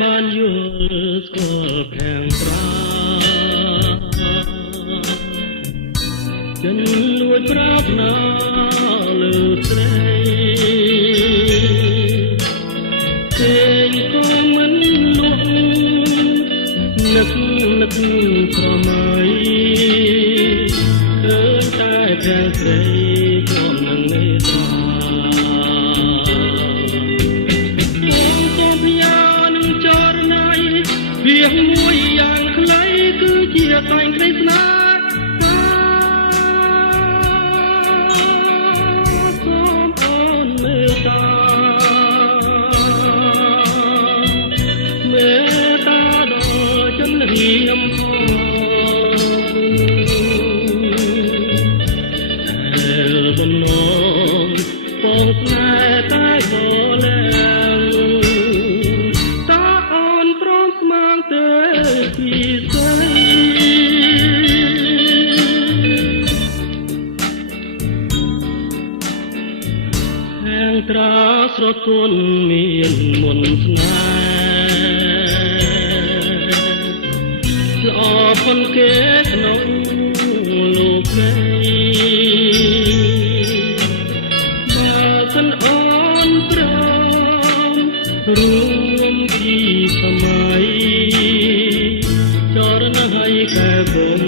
បានយល់ស្គាល់ខាងត្រាចិនលួចប្រាថ្នាលើស្រីទេក៏មិនលួចនឹកស្រមៃឃើញតែខាងស្រីព្រមនឹងមេត្រាវាមួយយ៉ាងខ្លីគឺជាតែងក្តីស្នេហ៍សូមអូនមេត្តាដល់ចន្ទរៀមផងបំណងបងស្នេហ៍តែបលែត្រាស្រទន់មានមន្តស្នេហ៍ល្អផុនគេក្នុងលោកនេះបើសិនអូនព្រមរួមពីសម័យចរណហើយកែបុំ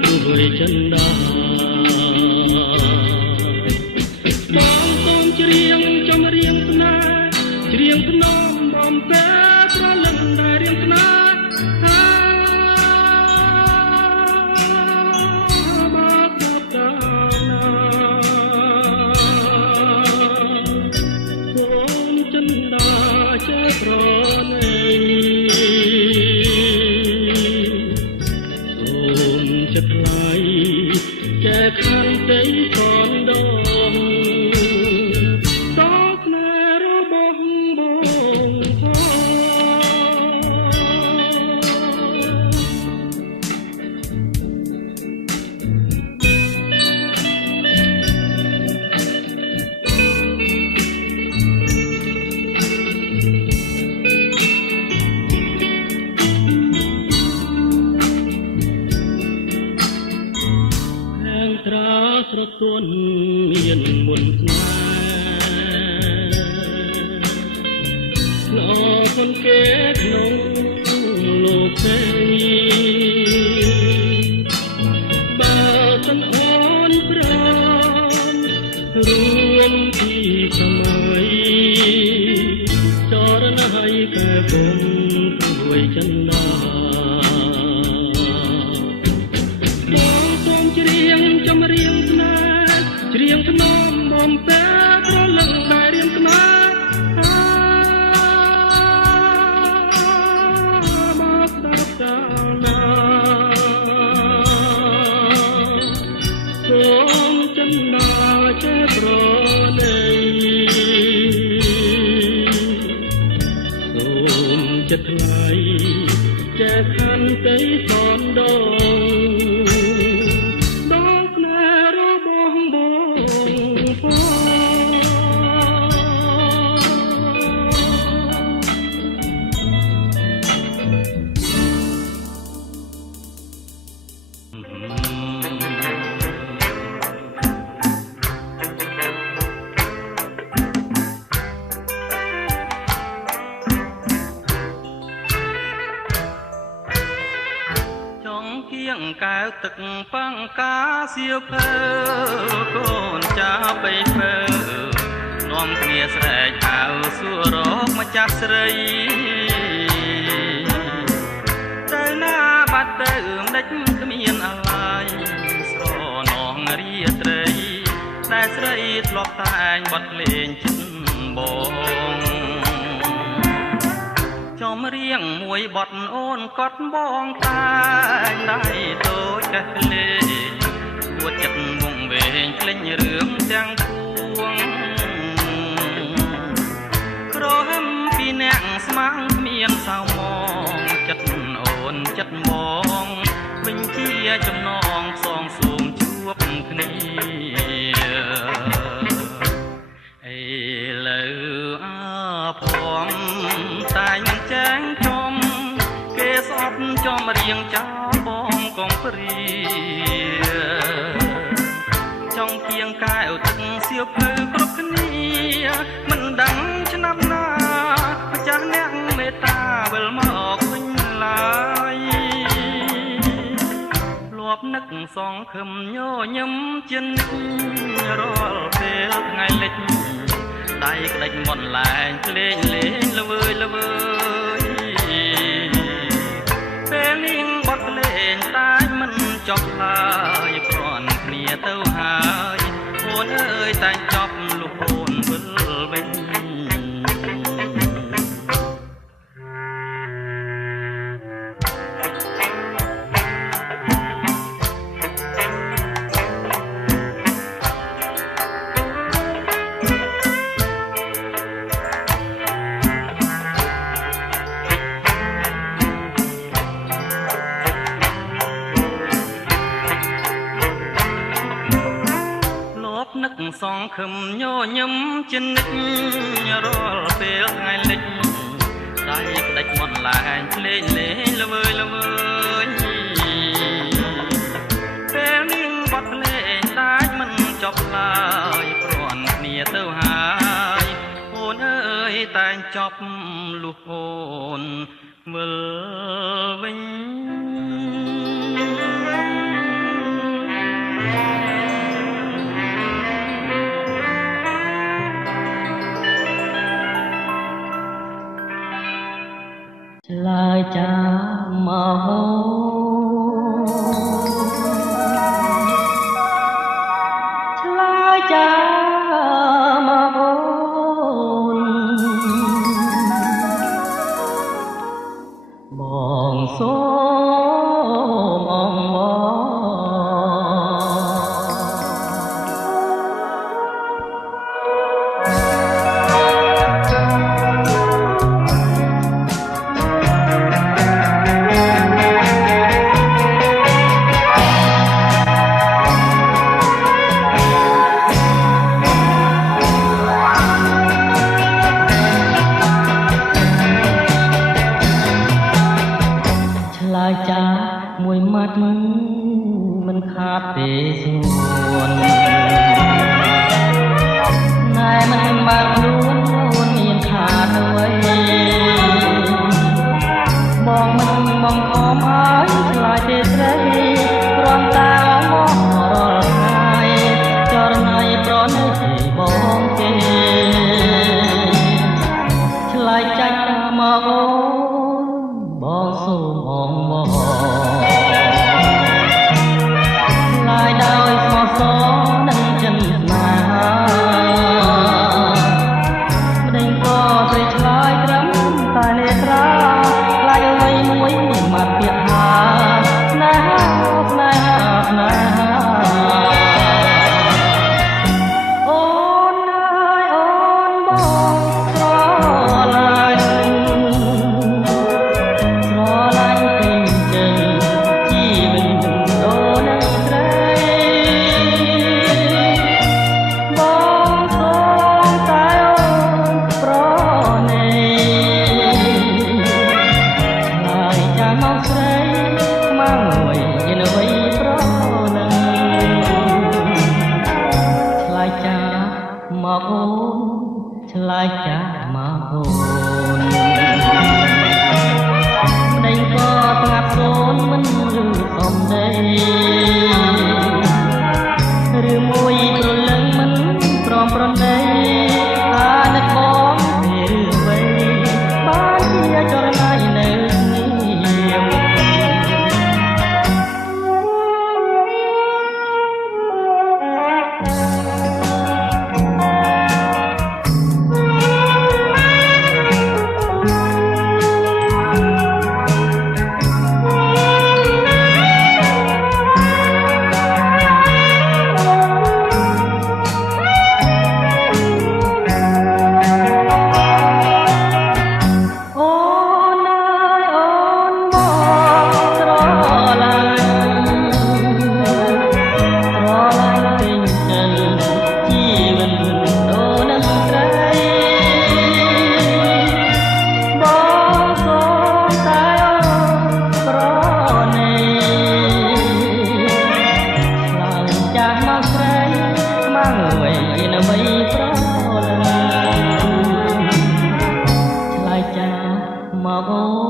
ព្រួយចិនដាច្រៀងចំរៀងស្នេហ៍ច្រៀងភ្នំបំពេប្រលឹងដែលរៀងស្នេហ៍មកដល់តាណាសូមចិនដាចេះប្រណីសូមចិត្តថ្លៃចេះខន្តីខនដងត្រាស្រទន់មានមន្តស្នេហ៍ល្អផុនគេក្នុងលោកនេះបើសិនអូនព្រមរួមពីសម័យចរណហើយកែបុំព្រួយចិនដាច្រៀងស្នេហ៍ច្រៀងភ្នំបំពេប្រលឹងដែលរៀងស្នេហ៍មកដល់តាណាសូមចិនដាចេះប្រណីសូមចិត្តថ្លៃចេះខន្តីសនដងគៀងកែវទឹកបាំងកាសៀវភៅកូនចាបៃភៅនាំគ្នាស្រែកហៅសួររកម្ចាស់ស្រីទៅណាបាត់ទៅម្ដេចគ្មានអាឡ័យស្រណងរាត្រីតែស្រីធ្លាប់តែងបត់លេងចិត្តបងចំរៀងមួយបត់អូនកត់បងតែងដៃដូចកេះលេងពួតចិត្តវងវែងភ្លេចរឿងទាំងពួងក្រហមពីអ្នកស្មាំងគ្មានសៅមងចិត្តអូនចិត្តបងវិញជាចំណងផ្សងសូមជួបគ្នាឥឡូវផងតែងមិនចាញ់ ចំរៀងចោលបងកុំព្រាចង់គៀងកែវទឹកសៀវភៅគ្រប់គ្នាមិនដឹងឆ្នាំណាម្ចាស់អ្នកមេត្តាវិលមកវិញឡើយលាប់នឹកសងខឹមញញឹមជានិច្ចរាល់ពេលថ្ងៃលិចដៃក្តិចមុនលែងលេងលេងល្វើយល្វើយពេលនាងបត់លេងតែមិនចប់ឡើយគ្រាន់គ្នាទៅហើយអូនអើយតែចប់លុះអូនវិលវិញនឹកសងខឹមញញឹមជានិច្ចរាល់ពេលថ្ងៃលិចដៃក្តិចមុនលែងលេងលេងល្វើយល្វើយពេលនាងបត់លេងតែមិនចប់ឡើយគ្រាន់គ្នាទៅហើយអូនអើយតែចប់លុះអូនវិលវិញឆ្លើយចាំមកឆ្លើយចាំមកបងសូមអងមកចាមួយម៉ាត់មិនខាតទេសួនណែមិនបានខ្លួនមានខាតអ្វីបងមិនបងខំឲ្យឆ្លើយទេស្រីគ្រាន់តែមករាល់ថ្ងៃចរណៃប្រណីបងទេឆ្លើយចាមកអូនបងសូមអងមកដោយស្មោះសរ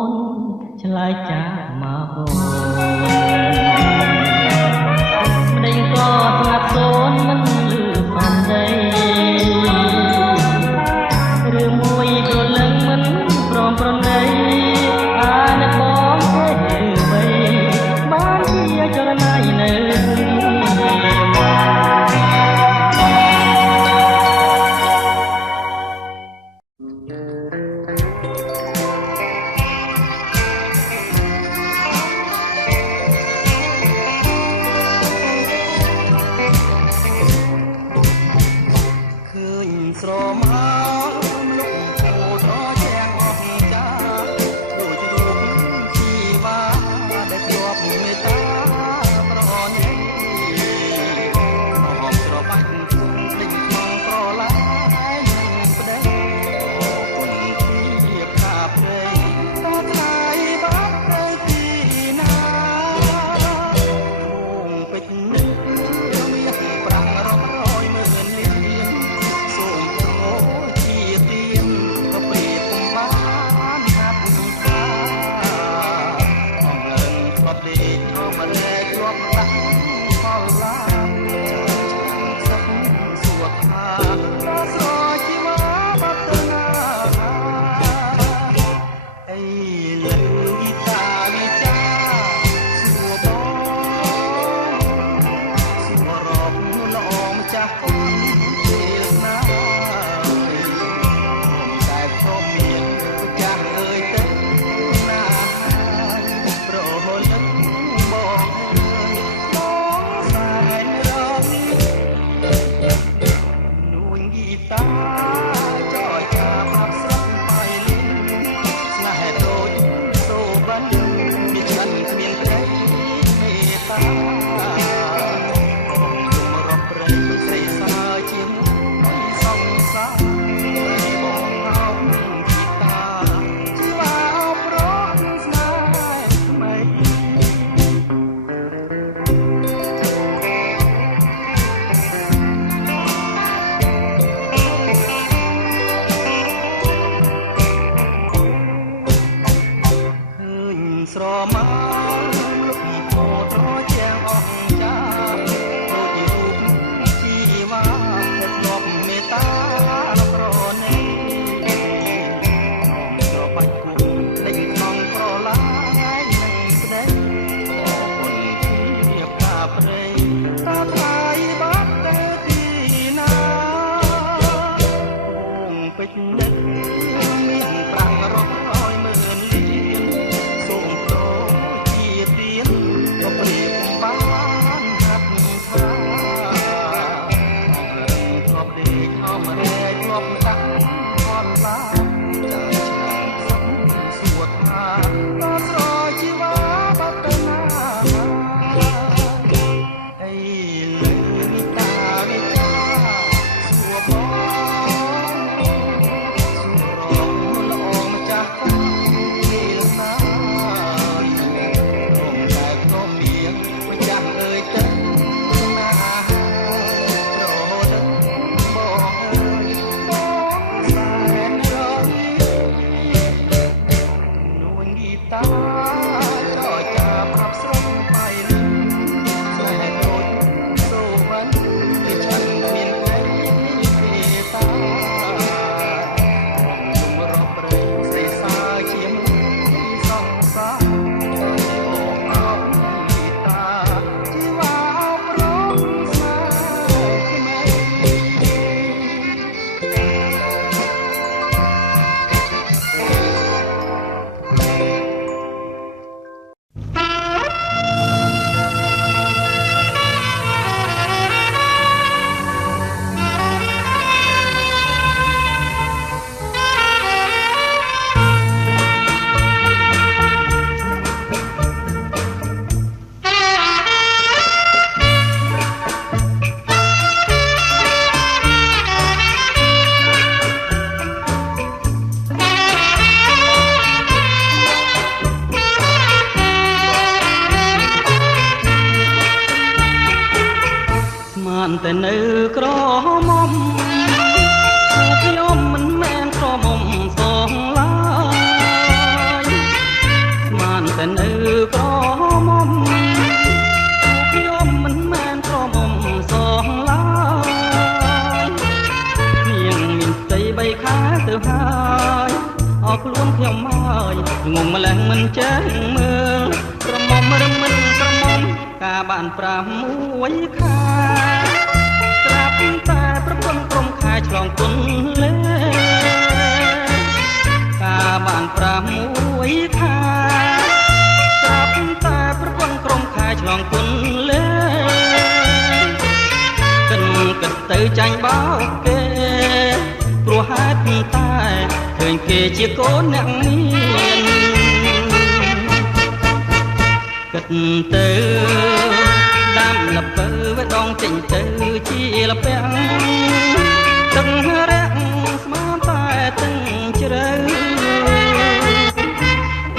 នឆ្លើយចាកមកអូនម្ដេចក៏ស្ងាត់សូនមិនលឺសំដីឬមួយក៏លឹងមិនព្រមប្រណីអាអ្នកបងទេបីបានជាចរណៃនៅស្រមាំលុកពោតរជាងអស់ចាដូចរូបជីវ៉ាដែលធ្លាប់មេត្តាប្រណីអមស្របាច់គុំដេញក្នុងក្រឡាហើយនឹងប្តីគុំពីខាព្រៃតថ្លៃបាត់ទៅទីណាងពេជ្រនេះមានប្រាំងរាប់រយម៉ឺនលានស្រមាំលុកពោតរជាងអស់ចាដូចរូបជីវ៉ាដែលធ្លាប់មេត្តាប្រណីស្របាច់គុំដេញក្នុងក្រឡាហើយនឹងស្ដីអរគុណជាកាព្រៃតថ្លៃបាត់ទៅទីណាវងពេជ្រនេះមានប្រាំងរាប់រយម៉ឺនលានតែនៅក្រមុំខ្ញុំមិនមែនក្រមុំសងឡើយ តែនៅក្រមុំខ្ញុំមិនមែនក្រមុំសងឡើយនាងមានផ្ទៃបីខែទៅហើយអស់ខ្លួនខ្ញុំហើយងងម្លេះមិនចេះមើលក្រមុំឬមិនក្រមុំការបាន6ខែស្រាប់តែប្រពន្ធក្រុមខែឆ្លងគុណលេការបាន6ខែស្រាប់តែប្រពន្ធក្រុមខែឆ្លងគុណលេគិតទៅចាញ់បោកគេព្រោះហេតុតែឃើញគេជាកូនអ្នកមានគិតទៅដាំលពើវាដងចេញទៅជាលពាំងទឹករាក់ស្មានតែទឹកជ្រៅ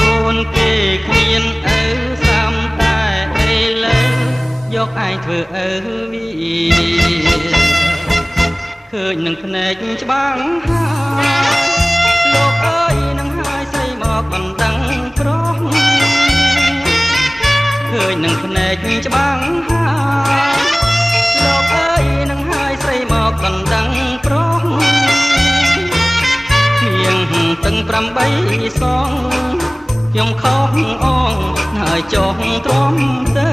កូនគេគ្មានឪស្រាំតែឥឡូវយកឯងធ្វើឪវាឃើញនឹងភ្នែកច្បាំងហើយលោកអើយនឹងហើយស្រីមកបណ្ដឹងប្រុសឃើញនឹងភ្នែកច្បាំងហើយលោកអើយនឹងហើយស្រីមកបណ្ដឹងប្រុសនាងទាំង8សងខ្ញុំខុសអងហើយចុះទ្រាំទៅ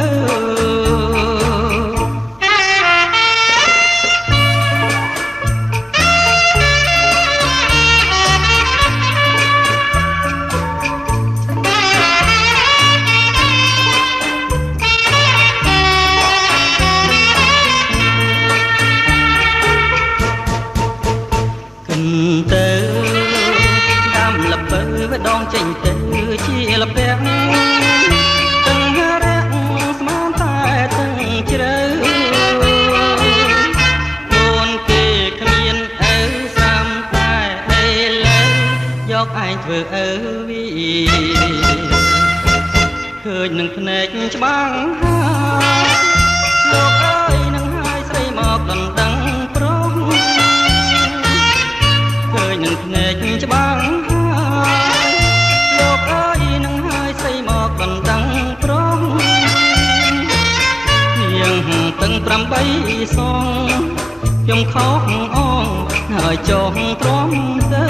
ដងចេញទៅជាលពាំងទាំងរាក់ស្មានតែទាំងជ្រៅកូនគេគ្មានឪស្រាំតែឥឡូវយកឯងធ្វើឪវាឃើញនឹងភ្នែកច្បាំងហើយលោកអើយនឹងហើយស្រីមកដណ្ដឹងប្រុសឃើញនឹងភ្នែកច្បាំងទាំង8សងខ្ញុំខុសអងហើយចុះទ្រាំទៅ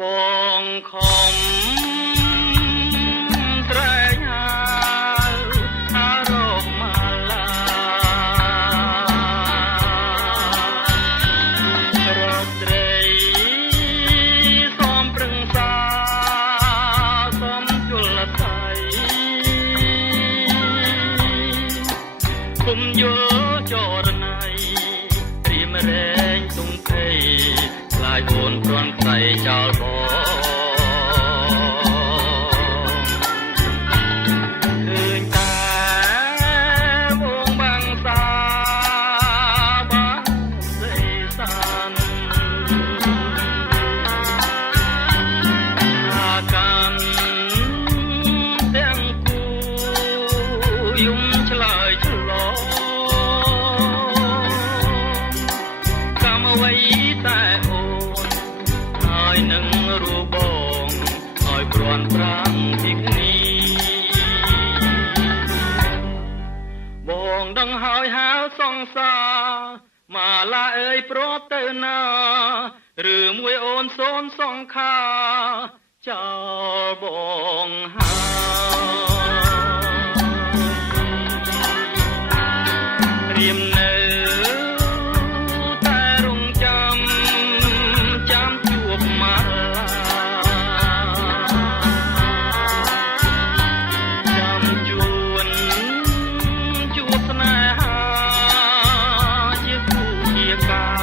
បងខំត្រែងហារកមាឡារកត្រីសំប្រឹងសាសំជលថៃគុំយល់ចរណៃព្រាមរែងទុំភ័យខ្លាចអូនព្រាន់ខ្សែចោលបងបងដឹងហើយហៅសង្សារមាឡាអើយប្រត់ទៅណាឬមួយអូនសូនសង្ខាចោលបងហើយរៀមនៅតែរងចាំជួបមាឡាជួបស្នេហាជាគូជាកា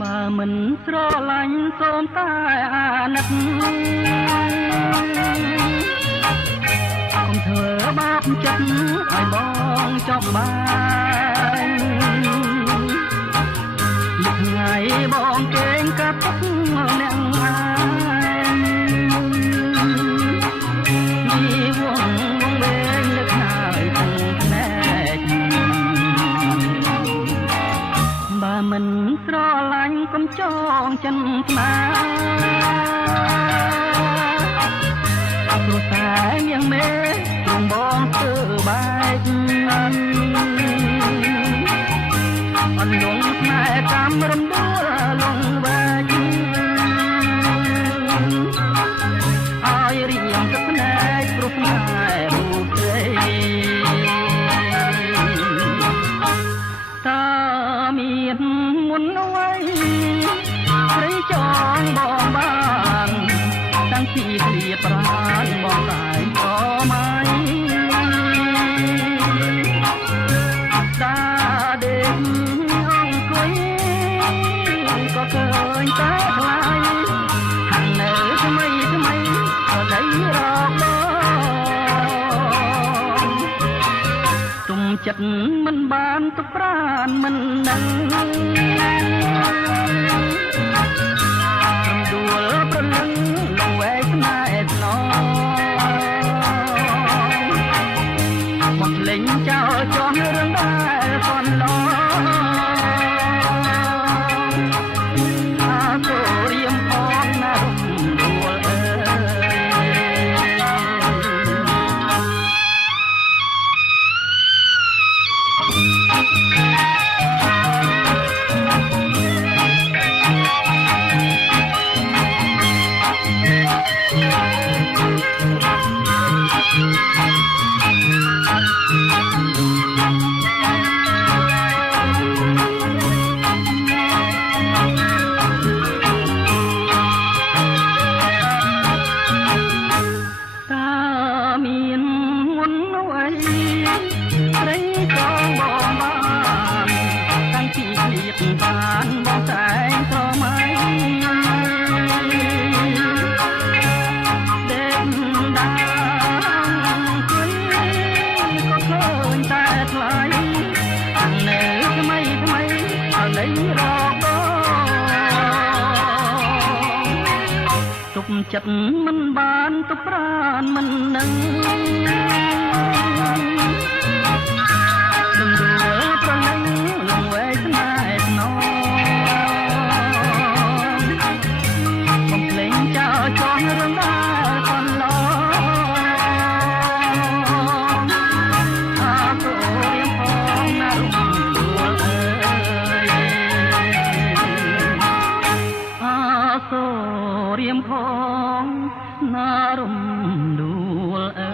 បើមិនស្រឡាញ់សូមតែអាណិតកុំធ្វើបាបចិត្តឲ្យបងចប់បានមួយថ្ងៃបងគេងកាប់អ្នកអាយនេះវងវែងលើកហើយទាំងភ្នែកបើមិនស្រឡាញ់កុំចងចិនស្នាព្រោះតែនាងមេទ្រង់បងធ្វើបែកអនលងផ្នែកតាមរំដួលលងបែកឲ្យរៀងទឹកភ្នែកព្រោះផ្នែករូបស្រីតើមានមុនអ្វីស្រីចងបងបានតាំងពីគ្រាប្រានបងតែក៏មិនតាដេកអង្គុយក៏ឃើញតែខ្លាយហាំងនៅថ្មីថ្មីក៏ដីរកបងទុំចិត្តមិនបានទុកប្រានមិនដឹងដួលប្រលឹងលងវែកស្នេហ៍ស្នងមកលេងចោលចោះរឿងដែលកន្លងអាសូររៀមផងណារំដួលអើចិត្តមិនបានទុកប្រានមិននឹងនឹងដួលប្រលឹងលងវែកស្នេហ៍ស្នងបំភ្លេងចោលចោះរឿងដែលកន្លងអាសូររៀងផងណារំដួលអើយអាសូររៀងផងណារំដួលអើ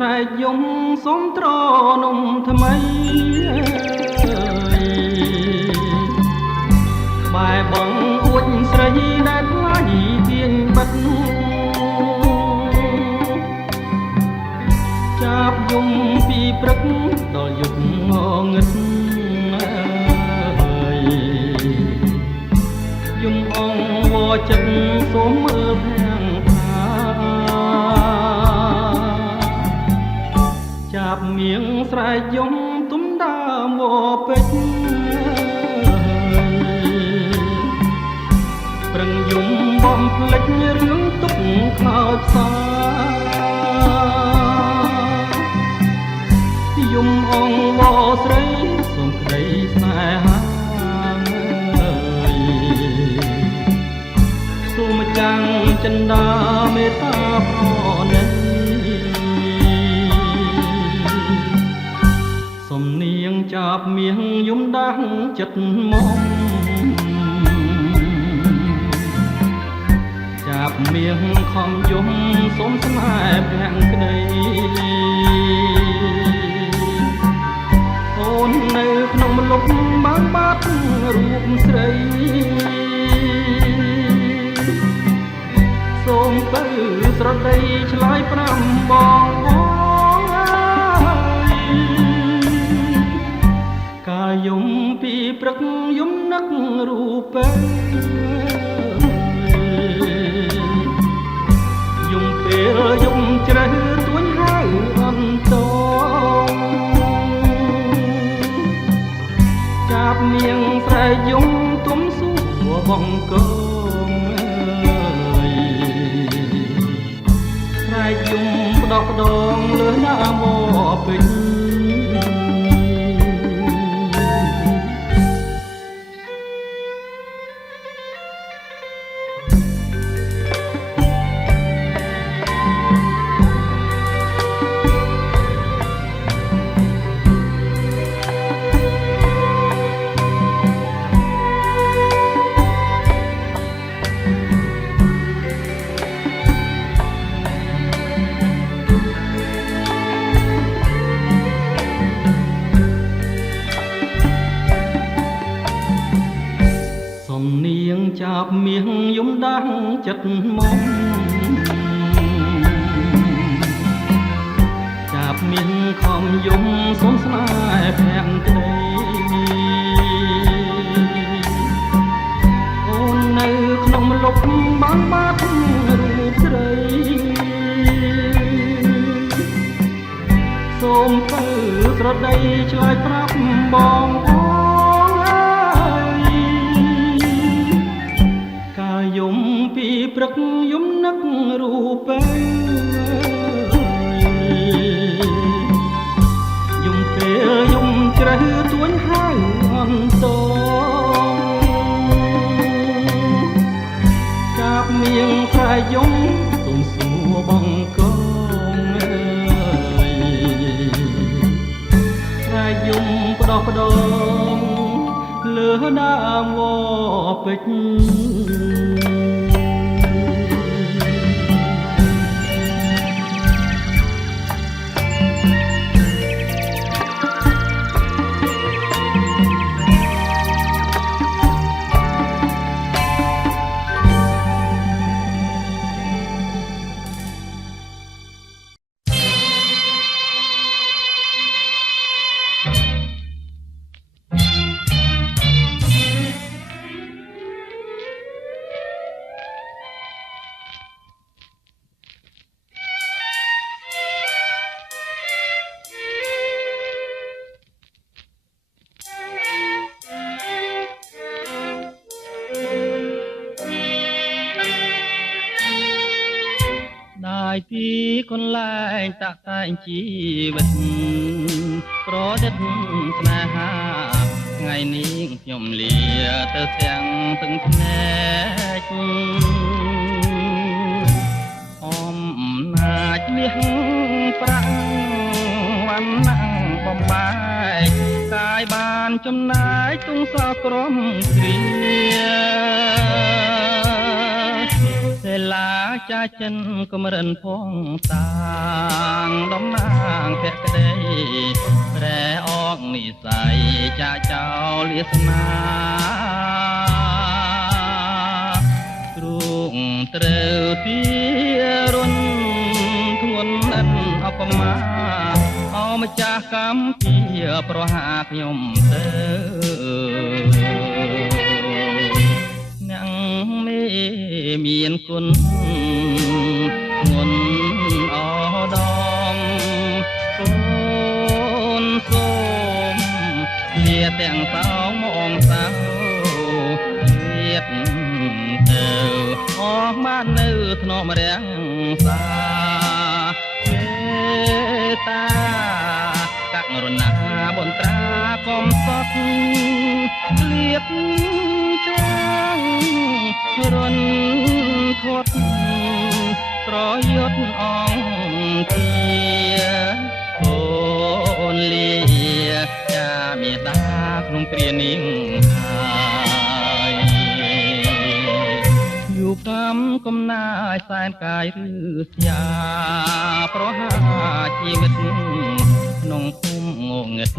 ស្រែកយំសុំត្រនំថ្មីក្បែរបងអួចស្រីដែលថ្លៃទាញបិទចាប់យំពីព្រឹកដល់យប់ងងឹតយំអងវចិត្តសូមមើលភាំងថាចាប់មៀងស្រែកយំទុំដើមវពេជ្រប្រឹងយំបំភ្លេចរឿងទុកខ្លោចផ្សាយំអងវស្រីសូមក្តីស្នេហាសូមចាំងចិន្តាមេត្តាប្រណីសំនៀងចាប់មៀងយំដាស់ចិត្តមកចាប់មៀងខំយំសូមស្នេហ៍ប្រាំងក្តីអូននៅក្នុងលុបបានបាត់រូបស្រីសូមទៅស្រដីឆ្លើយប្រាំបងកាលយំពីព្រឹកយំនឹករូបពេលយំពេលយំជ្រៅទួញហៅអន្តងចាប់មៀងស្រែកយំទុំសួរបងកងស្រែកយំផ្ដោះផ្ដងលើណាមកពេញចាប់មៀងយំដាស់ចិត្តមកចាប់មៀងខំយំសូមស្នេហ៍ប្រាំងក្តីអូននៅក្នុងលុបបានបាត់រូបស្រីសូមទៅស្រដីឆ្លើយប្រាប់បងយំពីព្រឹកយំនឹករូបពេលយំពេលយំជ្រៅទួញហៅអន្តងចាប់មៀងស្រែកយំទុំសួរបងកងស្រែកយំផ្ដោះផ្ដងលើដើមវពេជ្រពីកន្លែងតាក់តែងជីវិតប្រឌិតស្នេហាថ្ងៃនេះខ្ញុំលាទៅទាំងទឹកភ្នែកអំណាចមាសប្រាក់វណ្ណៈបំបែកកាយបានចំណាយទុំសក្រមគ្រា លាចាចិនកំរិនផងតាងតំណាងភក្តីប្រែអងនិស័យចាចោលវាសនាទ្រូងត្រូវទីរុនធ្ងន់ឥនអបមាអម្ចាស់កម្ពីប្រហាខ្ញុំទៅអ្នកមេមានគុណងុនអដំកូនសូមលាទាំងសោមងសៅទៀតទៅអស់បាននៅធ្នមរាំងសាមេតាករុណាបនត្រាកុំសត់លៀបទាំងរុនធាត់ប្រយុទ្ធអង្គទាអូនលាចាមេតាក្នុងគ្រានាងហើយอยู่កម្មកំណាយសែនកាយឬស្យាប្រហាជីវិតក្នុងភូមិងងឹត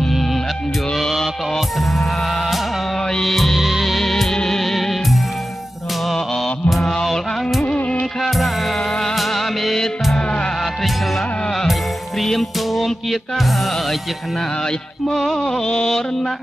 ឥតយល់ក៏ស្រាយប្រមោលអង្គរាមេតាស្រីឆ្លើយព្រាមសូមគៀកាយជាខ្នាយមរណៈ